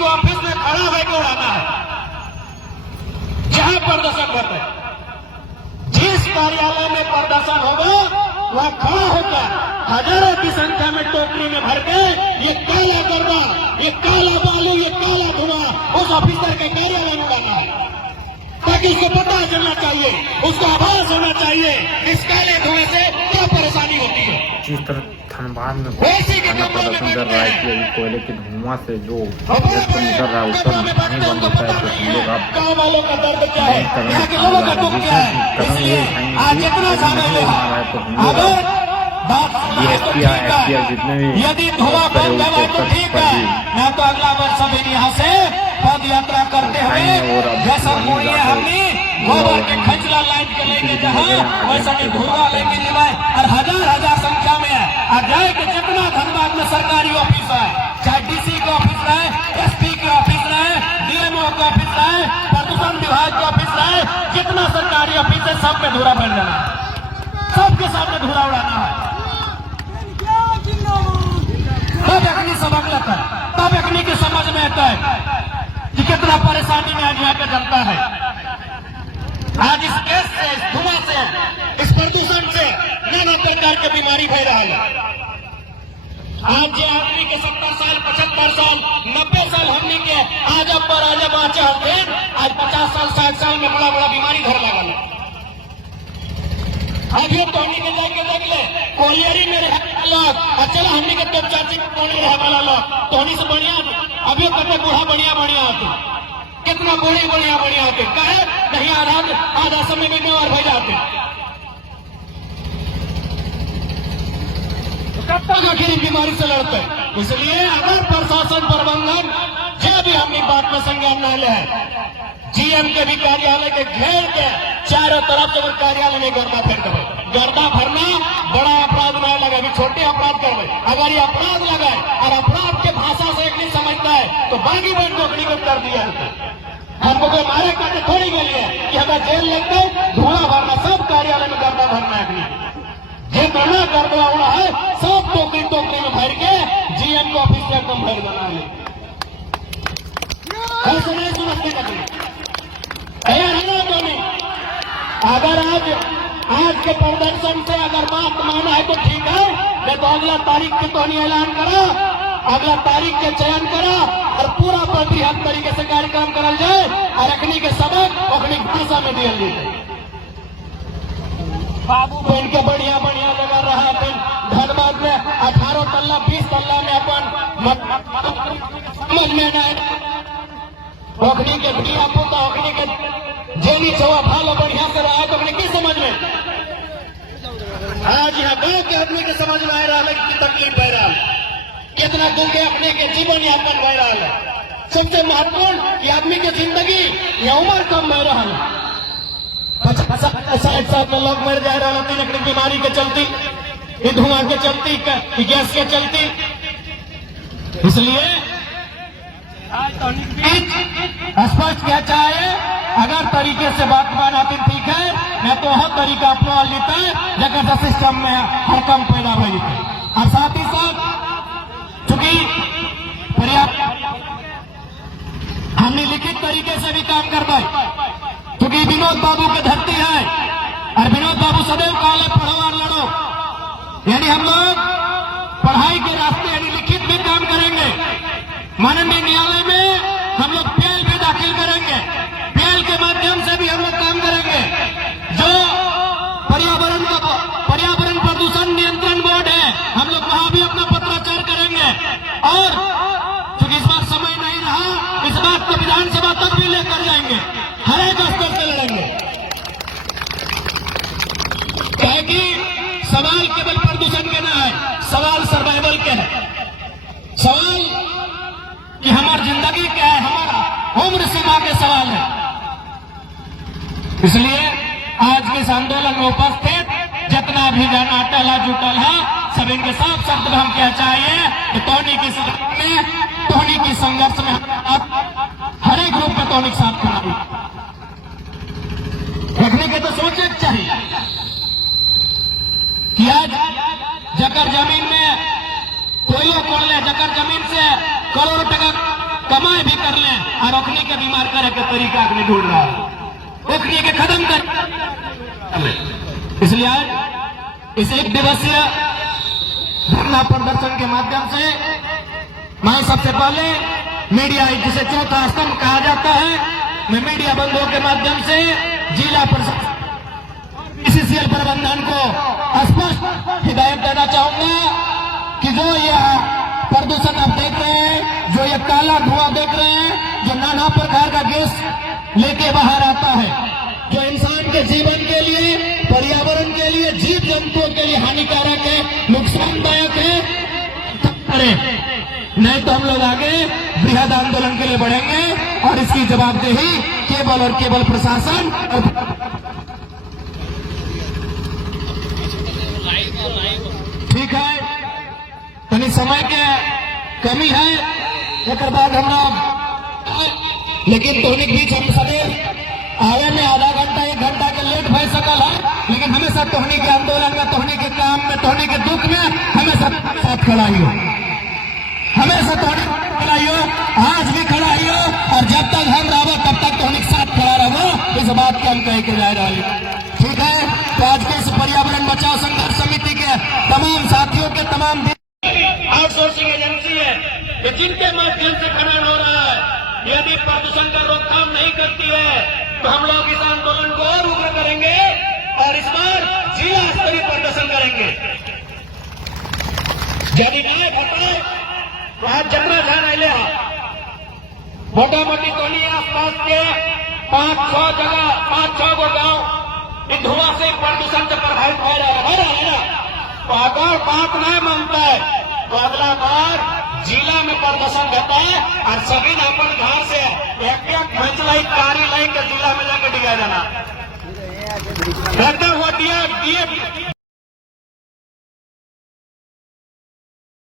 को ऑफिस में खड़ा होकर उड़ाना है जहां प्रदर्शन होता है। जिस कार्यालय में प्रदर्शन होगा वहां खड़ा होकर हजारों की संख्या में टोकरी में भर के ये काला गर्दा, ये काला बालू, ये काला धुआं उस ऑफिसर के कार्यालय में उड़ाना है, ताकि उसको पता चलना चाहिए, उसको आभास होना चाहिए इस काले धुएं से क्या परेशानी होती है। जिस तरह धनबाद में प्रदर्शन कर रहा है कि अभी कोयले के धुआं से जो प्रदर्शन निकल रहा है उसका नहीं बंद होता है, तो हम लोग आप गाँव वालों का दर्द क्या है, यहाँ के लोगों का दुख क्या है। इसलिए आज जितना शामिल है DSP या SPR जितने भी यदि धुआं बंद है तो ठीक है, मैं तो अगला वर्ष सभी यहाँ से पद यात्रा करते हुए जैसा हमने गोबर के खचरा लाइन के लेके जहाँ वैसा ही धुआं लेके निभाए और हजार संख्या में है। और जाए कि जितना धनबाद में सरकारी ऑफिस है, चाहे DC का ऑफिस रहे, SP का ऑफिस रहे, DMO का ऑफिस रहे, प्रदूषण विभाग का ऑफिस रहे, जितना सरकारी ऑफिस है सब में धुआं फैल जाना है, सबके सामने धुआं उड़ाना है। तब अग्नि सबक लेता है, तब अग्नि की समझ में आता है कि कितना परेशानी में आज यहाँ पे जनता है। आज इस गैस से, इस धुआं से, इस प्रदूषण से नाना प्रकार की बीमारी फैल रहा है। आज जो आदमी के 70 साल, 75 साल, 90 साल हमने के आज अब बाँचे होते, आज 50 साल, 60 साल में बड़ा बीमारी धर लगा है। आज ये टोनी के जाके देख ले, कोलियरी में रह लोग, चला हमने के तब चाची टोनी रह वाला लोग, टोनी से बढ़िया अभी कटे बूढ़ा बढ़िया होते, कितना बढ़िया होते, कहे नहीं आधा समय में बीमार हो जाते। तो कब तक आखिर बीमारी से लड़ते हैं? इसलिए अगर प्रशासन प्रबंधन जो भी हमने बात में संज्ञान न ले, GM के भी कार्यालय के घेर के चारों तरफ से कार्यालय में गर्दा फेंक दे। गर्दा भरना बड़ा अपराध न लगे, अभी छोटे अपराध कर रहे। अगर ये अपराध लगाए और अपराध के भाषा से एक नहीं समझता है तो बागी बन नौकरी को कर दिया है। हमको कोई मारे करके थोड़ी बोलिए कि हमें जेल लगता है, धुआं भरना, सब कार्यालय में गर्दा भरना है। जितना गर्दा हुआ है सब टोकरी में भर के GM को ऑफिस से एकदम भर बना ले। ऐसे नहीं समझते कभी अगर आज के प्रदर्शन से अगर बात माना है तो ठीक है, नहीं तो अगला तारीख के तो ऐलान करा, अगला तारीख के चयन करा और पूरा प्रतिहत तरीके से कार्यक्रम करल जाए और अग्नि के सबक अपनी भाषा में दिया जाए। बाबू बहन के बढ़िया जगह रहा धनबाद में 18 तल्ला 20 तल्ला में अपन समझ में न अग्नि के धिया पुता अग्नि के जेली छवा भालो बढ़िया से रहा तो अपने की समझ में आज यहाँ गाँव के आदमी के समझ में आ रहा है कि तकलीफ बह रहा है, कितना दुख है अपने के जीवन यापन बह रहा है। सबसे महत्वपूर्ण ये आदमी की जिंदगी या उम्र कम बह रहा है। 50-60 साल में लोग मर जा रहा है अपनी बीमारी के चलती, धुआं के चलती, गैस के चलती। इसलिए स्पष्ट क्या चाहे, अगर तरीके से बात माना तो ठीक है, मैं तो हर तरीका अपना लेता है जगह सिस्टम में हरकम पैदा हुई है। और साथ ही साथ चूंकि पर्याप्त हमने लिखित तरीके से भी काम करता है, क्योंकि विनोद बाबू की धरती है और विनोद बाबू सदैव काले पढ़ो और लड़ो, यानी हम लोग पढ़ाई के रास्ते यानी लिखित भी काम करेंगे। माननीय न्यायालय में हम लोग PL भी दाखिल करेंगे, PL के माध्यम से भी हम लोग काम करेंगे। जो पर्यावरण प्रदूषण नियंत्रण बोर्ड है, हम लोग वहां भी अपना पत्राचार करेंगे। और क्योंकि इस बार समय नहीं रहा, इस बात को विधानसभा तक भी लेकर जाएंगे, हर एक स्तर से लड़ेंगे। क्योंकि सवाल केवल प्रदूषण के ना है, सवाल सर्वाइवल के है, सवाल कि हमारी जिंदगी क्या है, हमारा उम्र सीमा के सवाल है। इसलिए आज के इस आंदोलन में उपस्थित जितना भी जना टला जुटल है, सब इनके साफ शब्द में हम क्या चाहिए कि टोनी की संघर्ष में हर एक ग्रुप में टोनी के साथ खड़ा रखने के तो सोचने चाहिए कि आज जकर जमीन में कोयला खोल ले, जकर जमीन से करोड़ों टका कमाए भी और ओखनी के बीमार करे के तरीका नहीं ढूंढ रहा है, ओखनी के खत्म कर। इसलिए आज इस 1 दिवसीय धरना प्रदर्शन के माध्यम से मैं सबसे पहले मीडिया, जिसे चौथा स्तंभ कहा जाता है, मैं मीडिया बंधुओं के माध्यम से जिला प्रशासन बीसीसीएल प्रबंधन को स्पष्ट हिदायत देना चाहूंगा कि जो यह प्रदूषण आप देख रहे हैं, जो ये काला धुआं देख रहे हैं, जो नाना प्रकार का गैस लेके बाहर आता है, जो इंसान के जीवन के लिए, पर्यावरण के लिए, जीव जंतुओं के लिए हानिकारक है, नुकसानदायक है, करें, नहीं तो हम लोग आगे बृहद आंदोलन के लिए बढ़ेंगे और इसकी जवाबदेही केवल और केवल प्रशासन ठीक है। तनी समय के कमी है, एक बाद हम लोग, लेकिन तोहनिक बीच हम सदैव आवे में आधा घंटा 1 घंटा के लेट भय सकल है, लेकिन हमेशा तोहनी के आंदोलन में, तोहनी के काम में, तोहनी के दुख में हमेशा साथ खड़ा ही हो, हमेशा तोहनी खड़ा ही हो, आज भी खड़ा ही हो, और जब तक हम रहो तब तक तोहनी के साथ खड़ा रहो। इस बात को हम कह के जा रहे हैं, ठीक है। तो आज के इस पर्यावरण बचाओ संघर्ष समिति के तमाम साथियों के तमाम आउटसोर्सिंग एजेंसी है कि जिनके माध्यम से खनन हो रहा है, यदि प्रदूषण का रोकथाम नहीं करती है तो हम लोग इस आंदोलन को और उग्र करेंगे और इस बार जिला स्तरीय प्रदर्शन करेंगे। यदि नहीं हटाए तो आज जमुना ध्यान ले मोटा मोटी टोली आसपास के 5-6 जगह, 5-6 गो गांव इस धुआं से, प्रदूषण से प्रभावित हो रहा है ना। तो अगर बात नहीं मानता है तो अगला बार जिला में प्रदर्शन करता है और सभी ने अपन घर से एक भैंस लाई, कारी लाई के जिला में जाकर डिगा जाना। कहते हुआ